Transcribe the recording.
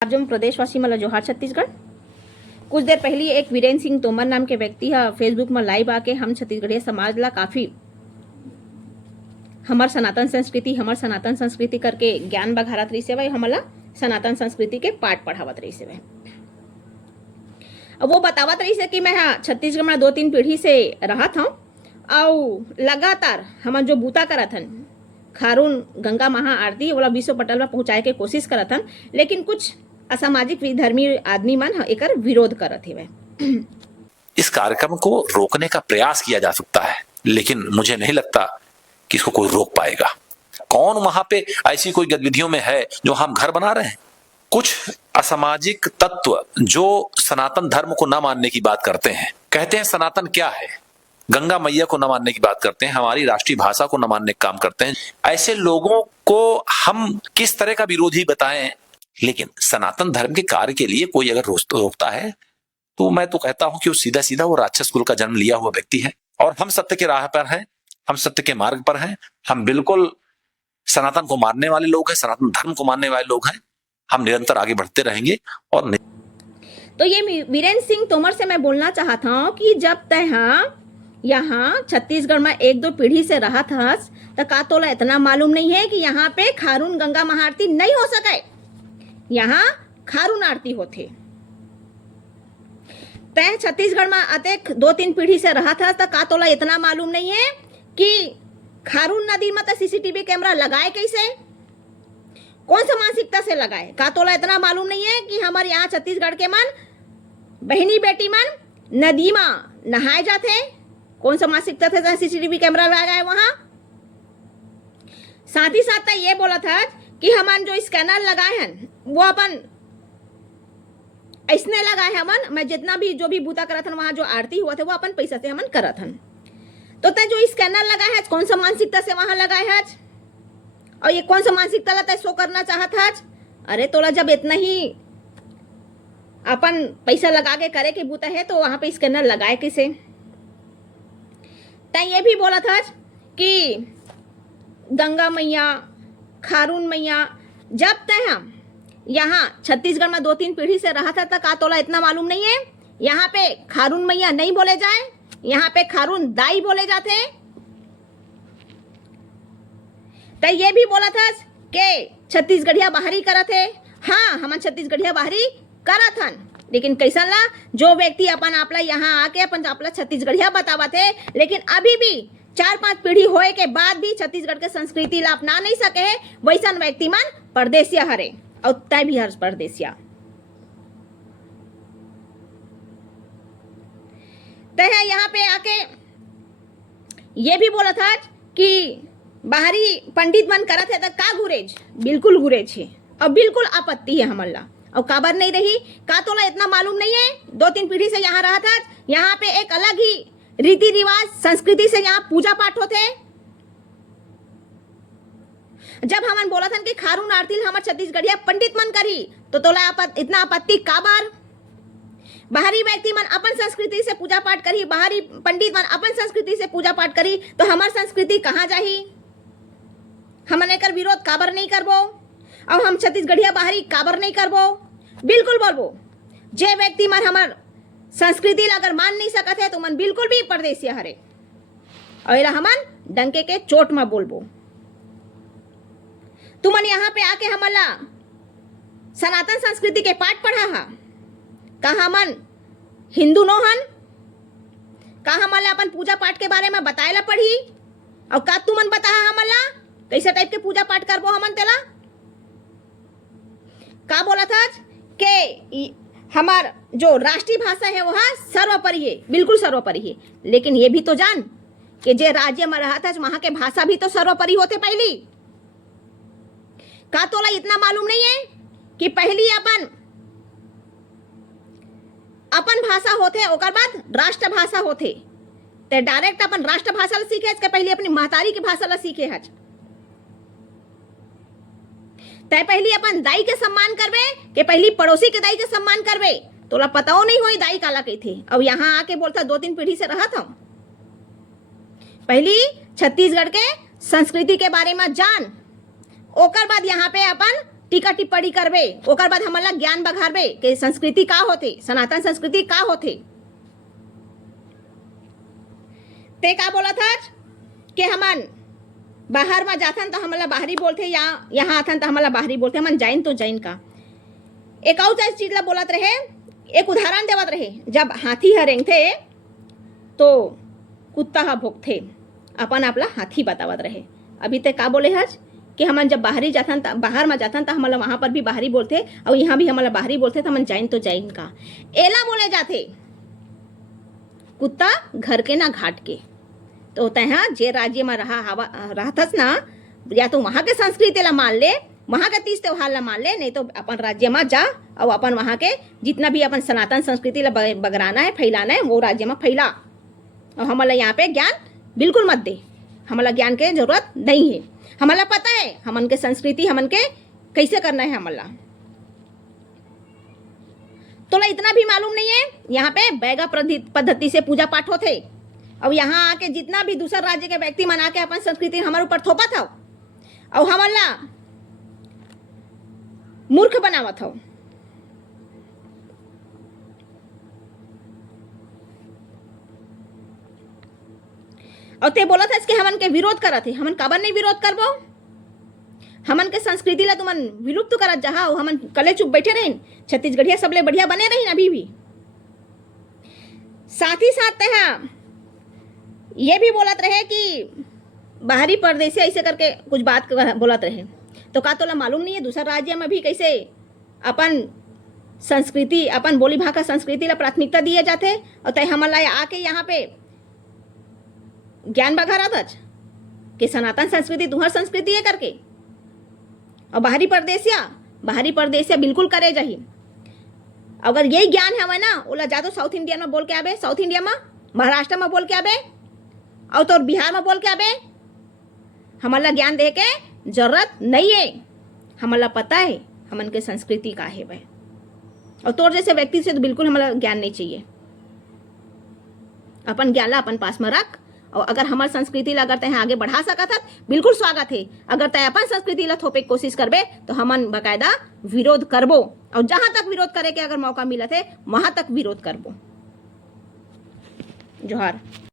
जो प्रदेशवासी मला जोहार छत्तीसगढ़। कुछ देर पहले एक वीरेंद्र सिंह तोमर नाम के व्यक्ति है फेसबुक में लाइव आके हम छत्तीसगढ़ी समाज ला काफी हमार सनातन संस्कृति करके ज्ञान बघारत रही से भाई हमला सनातन संस्कृति के पाठ पढ़ावत रही से भाई। अब वो बतावत रही से कि मैं हाँ छत्तीसगढ़ में 2-3 पीढ़ी से रहा था और लगातार हम जो बूता करत हन खारून गंगा महा आरती वाला विश्व पटल में पहुंचाए के कोशिश करत हन, लेकिन कुछ असामाजिक विधर्मी आदमी मन एकर विरोध करत है। इस कार्यक्रम को रोकने का प्रयास किया जा सकता है, लेकिन मुझे नहीं लगता कि इसको कोई रोक पाएगा। कौन वहां पे ऐसी कोई गतिविधियों में है जो हम घर बना रहे हैं? कुछ असामाजिक तत्व जो सनातन धर्म को न मानने की बात करते हैं, कहते हैं सनातन क्या है, गंगा मैया को न मानने की बात करते हैं, हमारी राष्ट्रीय भाषा को न मानने का काम करते हैं। ऐसे लोगों को हम किस तरह का विरोधी बताएं? लेकिन सनातन धर्म के कार्य के लिए कोई अगर रोकता है तो मैं तो कहता हूं कि वो सीधा सीधा वो राक्षस कुल का जन्म लिया हुआ व्यक्ति है। और हम सत्य के राह पर हैं, हम सत्य के मार्ग पर हैं, हम बिल्कुल सनातन को मानने वाले लोग हैं, सनातन धर्म को मानने वाले लोग हैं। हम निरंतर आगे बढ़ते रहेंगे। और तो ये वीरेंद्र सिंह तोमर से मैं बोलना चाहता हूँ कि जब तक यहाँ छत्तीसगढ़ में 1-2 पीढ़ी से रहा था तो का तोला इतना मालूम नहीं है कि यहाँ पे खारून गंगा महाआरती नहीं हो सके। यहाँ खारून आरती होते। तय छत्तीसगढ़ में अतेक 2-3 पीढ़ी से रहा था तो का तोला इतना मालूम नहीं है कि खारून नदी में तो सीसीटीवी कैमरा लगाए कैसे, कौन सा मानसिकता से लगाए। का तोला इतना मालूम नहीं है कि हमारे यहाँ छत्तीसगढ़ के मन बहनी बेटी मन नदी में नहाए जाते, कौन सा मानसिकता से सीसीटीवी कैमरा लगाए वहां। साथ ही साथ ये बोला था कि हमन जो स्कैनर लगाए हैं वो अपन ऐसने लगाए हैं हमन, मैं जितना भी जो भी बूता करत हन वहां जो आरती हुआ थे वो अपन पैसा से हमन करत हन। तो तय जो स्कैनर लगाए है कौन सा मानसिकता से वहां लगाए है और ये कौन सा मानसिकता ला तय शो करना चाहत है? अरे तोला जब इतना ही अपन पैसा लगा के करे के बूता है तो वहां पे स्कैनर लगाए कैसे? तय ये भी बोला था कि गंगा मैया खारून मैया जब तय हम यहाँ छत्तीसगढ़ में 2-3 पीढ़ी से रहा था तक का तोला इतना मालूम नहीं है। यहाँ पे खारून मैया नहीं बोले जाए, यहाँ पे खारून दाई बोले जाते। तो ये भी बोला था कि छत्तीसगढ़िया बाहरी करत है। हाँ हम छत्तीसगढ़िया बाहरी करत हन, लेकिन कैसन ला जो व्यक्ति अपन आपला यहाँ आके अपन आपला छत्तीसगढ़िया बतावत है, लेकिन अभी भी 4-5 पीढ़ी होए के बाद भी छत्तीसगढ़ के संस्कृति ला अपना नहीं सके है, वैसन व्यक्ति मन परदेसिया हरे और तय भी हर परदेसिया। तय यहाँ पे आके ये भी बोला था कि बाहरी पंडित मन करत है तो का गुरेज, बिल्कुल गुरेज है और बिल्कुल आपत्ति है हमला। और काबर नहीं रही का तोला इतना मालूम नहीं है। 2-3 पीढ़ी से यहाँ रहा था, यहाँ पे एक अलग ही रीति रिवाज संस्कृति से यहाँ पूजा पाठ होते। जब हमन बोला था कि खारून आरती हमार छत्तीसगढ़िया पंडित मन करी तो तोला इतना आपत्ति काबर? बाहरी व्यक्ति मन अपन संस्कृति से पूजा पाठ करी, बाहरी पंडित मन अपन संस्कृति से पूजा पाठ करी तो हमार संस्कृति कहाँ जाही? हमन एकर विरोध काबर नहीं करबो और हम छत्तीसगढ़िया बाहरी काबर नहीं करबो? बिल्कुल बोलबो। जे व्यक्ति मन हमार संस्कृति ला अगर मान नहीं सकत है तो मन बिल्कुल भी परदेसिया हरे और एला हमन डंके के चोट में बोलबो। तुमन यहाँ पे आके हमला सनातन संस्कृति के पाठ पढ़ा हा का हमन हिंदू नो हन? का हमला अपन पूजा पाठ के बारे में बताएला पढ़ी और का तुमन बता हमला कैसे टाइप के पूजा पाठ करबो हमन तेला? का बोला था कि हमार जो राष्ट्रीय भाषा है वह सर्वोपरि है, बिल्कुल सर्वोपरि है। लेकिन ये भी तो जान कि जे राज्य में रहा था वहां के भाषा भी तो सर्वोपरि होते पहली। का तोला इतना मालूम नहीं है कि पहली अपन भाषा होते ओकर बाद राष्ट्र भाषा होते। ते डायरेक्ट अपन राष्ट्र भाषा सीखे के पहले अपनी महतारी की भाषा ला सीखे है। तय पहली अपन दाई के सम्मान करबे कि पहली पड़ोसी के दाई के सम्मान करबे? तोला पताओ नहीं होई दाई काला कही थे। अब यहाँ आके बोलता 2-3 पीढ़ी से रहा था। पहली छत्तीसगढ़ के संस्कृति के बारे में जान, ओकर बाद यहाँ पे अपन टीका टिप्पणी करबे, ओकर बाद हमन ला ज्ञान बघारबे कि संस्कृति का होथे, सनातन संस्कृति का होथे। ते का बोलत हच कि हमन बाहर में जाथन तो हमन ला बाहरी बोलथे, या यहाँ आथन तो हमन ला बाहरी बोलथे, हमन जाइन तो जाइन का। एक और चीज ला बोलत रहे, एक उदाहरण देवत रहे, जब हाथी ह रेंगथे तो कुत्ता ह भोगथे, अपन आपला हाथी बतावत रहे। अभी तक का बोले हज कि हमन जब बाहरी जाथन, बाहर में जाथन तो हमन ला वहां पर भी बाहरी बोलथे, और यहाँ भी हमन ला बाहरी बोलथे, तो हमन जाइन तो जाइन का। एला बोले जाथे कुत्ता घर के ना घाट के। तो तैहा जे राज्य में रहथस ना, या तो वहाँ के संस्कृति ला मान ले, वहाँ के तीज त्योहार ला मान ले, नहीं तो अपन राज्य में जा और अपन वहाँ के जितना भी अपन सनातन संस्कृति ला बगराना है, फैलाना है, वो राज्य में फैला। और हमारा यहाँ पे ज्ञान बिल्कुल मत दे, हमारा ज्ञान के जरूरत नहीं है। हमारा पता है हमन के संस्कृति, हमन के कैसे करना है हमारा। तो इतना भी मालूम नहीं है, यहाँ पे बैगा पद्धति से पूजा पाठ होते, और यहाँ आके जितना भी दूसरा राज्य के व्यक्ति मना के अपन संस्कृति हमारे ऊपर थोपा था और हमारा मूर्ख बनावत हो। और ते बोला था कि हमन के विरोध करत है, हमन काबर नहीं विरोध करबो? हमन के संस्कृति ला तुमन विलुप्त करत जहा, हमन कले चुप बैठे रहिन, छत्तीसगढ़िया सबले बढ़िया बने रहिन अभी भी। साथ ही साथ तहा ये भी बोलत रहे कि बाहरी परदेसी ऐसे करके कुछ बात बोलत रहे। तो का तोला मालूम नहीं है दूसरा राज्य में भी कैसे अपन संस्कृति, अपन बोली भाषा संस्कृति ला प्राथमिकता दिए जाते, और तय हमन ला आके यहाँ पे ज्ञान बघारत हच कि सनातन संस्कृति तुहर संस्कृति है करके। और बाहरी परदेसिया बिल्कुल करे जही। अगर यही ज्ञान है ना, ओला जा तो साउथ इंडिया में बोल के आबे, साउथ इंडिया में, महाराष्ट्र में बोल के आबे, और तो बिहार में बोल के आबे। हमारा ज्ञान दे के जरूरत नहीं है, हमारा पता है हमन के संस्कृति का है वह। और तोर जैसे व्यक्ति से तो बिल्कुल हमारा ज्ञान नहीं चाहिए। अपन ज्ञान ला अपन पास में रख, और अगर हमार संस्कृति ला अगर तय आगे बढ़ा सकत है बिल्कुल स्वागत है। अगर तय अपन संस्कृति ला थोपे कोशिश करबे तो हमन बकायदा विरोध करबो, और जहां तक विरोध करे के अगर मौका मिलत है वहां तक विरोध करबो। जोहार।